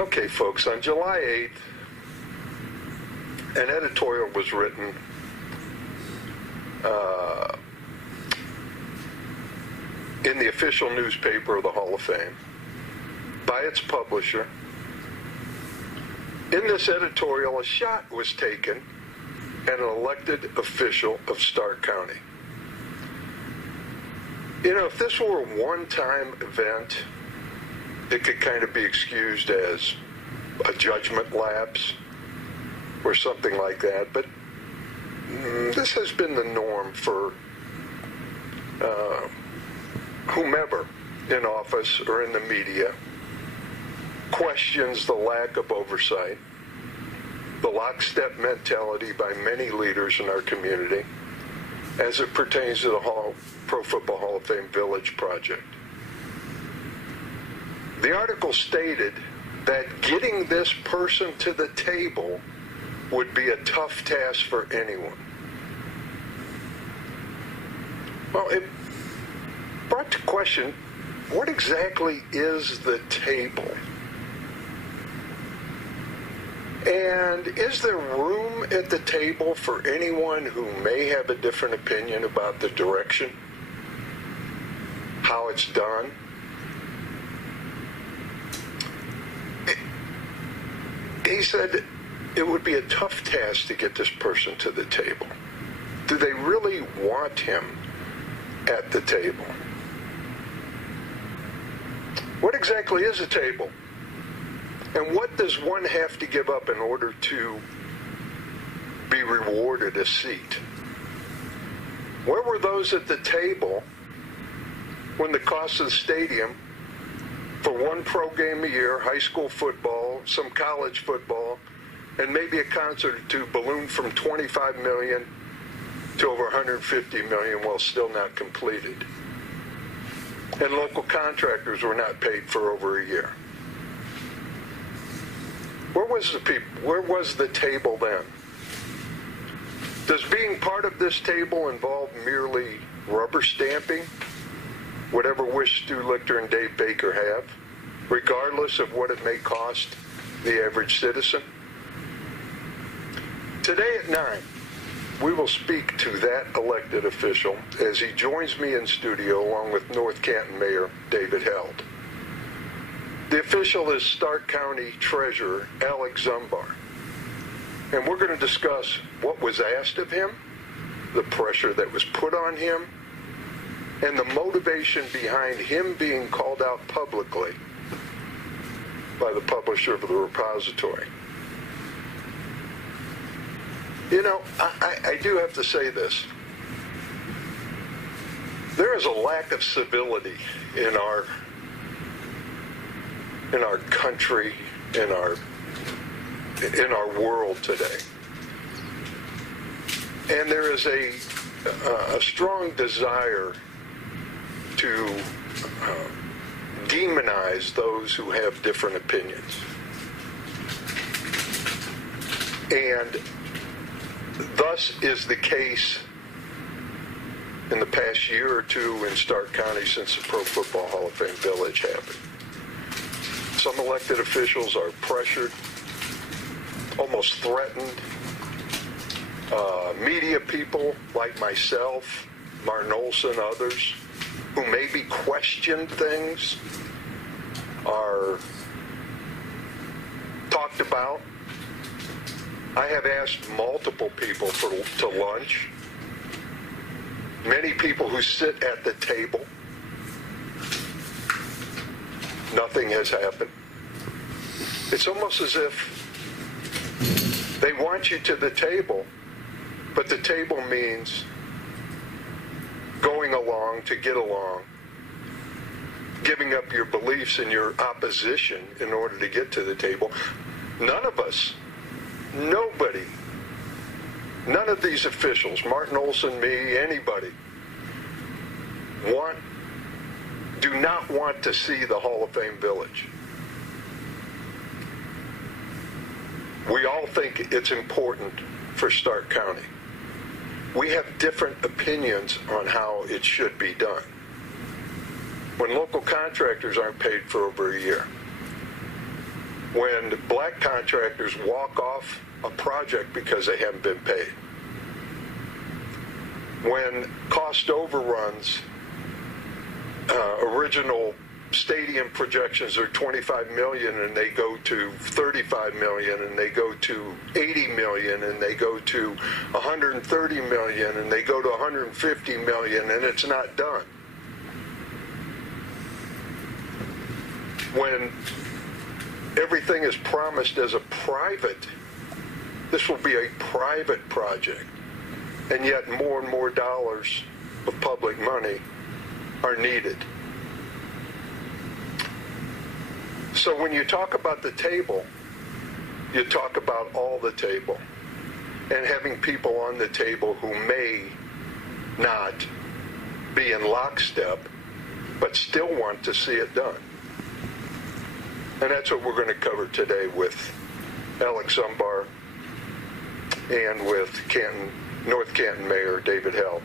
Okay, folks, on July 8th, an editorial was written in the official newspaper of the Hall of Fame by its publisher. In this editorial, a shot was taken at an elected official of Stark County. You know, if this were a one-time event, it could kind of be excused as a judgment lapse or something like that, but this has been the norm for whomever in office or in the media questions the lack of oversight, the lockstep mentality by many leaders in our community as it pertains to the Pro Football Hall of Fame Village project. The article stated that getting this person to the table would be a tough task for anyone. Well, it brought to question, what exactly is the table? And is there room at the table for anyone who may have a different opinion about the direction, how it's done? He said it would be a tough task to get this person to the table. Do they really want him at the table? What exactly is a table? And what does one have to give up in order to be rewarded a seat? Where were those at the table when the cost of the stadium for one pro game a year, high school football, some college football, and maybe a concert or two ballooned from $25 million to over $150 million while still not completed? And local contractors were not paid for over a year. Where was the table then? Does being part of this table involve merely rubber stamping whatever wish Stu Lichter and Dave Baker have, regardless of what it may cost the average citizen? Today at 9, we will speak to that elected official as he joins me in studio along with North Canton Mayor David Held. The official is Stark County Treasurer Alex Zumbar. And we're going to discuss what was asked of him, the pressure that was put on him, and the motivation behind him being called out publicly by the publisher of the repository. You know, I do have to say this. There is a lack of civility in our country, in our world today. And there is a strong desire to demonize those who have different opinions. And thus is the case in the past year or two in Stark County since the Pro Football Hall of Fame Village happened. Some elected officials are pressured, almost threatened. Media people like myself, Martin Olson, others, who maybe question things, are talked about. I have asked multiple people to lunch. Many people who sit at the table. Nothing has happened. It's almost as if they want you to the table, but the table means going along to get along, giving up your beliefs and your opposition in order to get to the table. None of us, nobody, none of these officials, Martin Olson, me, anybody, do not want to see the Hall of Fame Village. We all think it's important for Stark County. We have different opinions on how it should be done. When local contractors aren't paid for over a year, when black contractors walk off a project because they haven't been paid, when cost overruns, original stadium projections are 25 million and they go to 35 million and they go to 80 million and they go to 130 million and they go to 150 million and it's not done. When everything is promised as a private, this will be a private project, and yet more and more dollars of public money are needed. So when you talk about the table, you talk about all the table, and having people on the table who may not be in lockstep, but still want to see it done. And that's what we're going to cover today with Alex Zumbar and with North Canton Mayor David Held.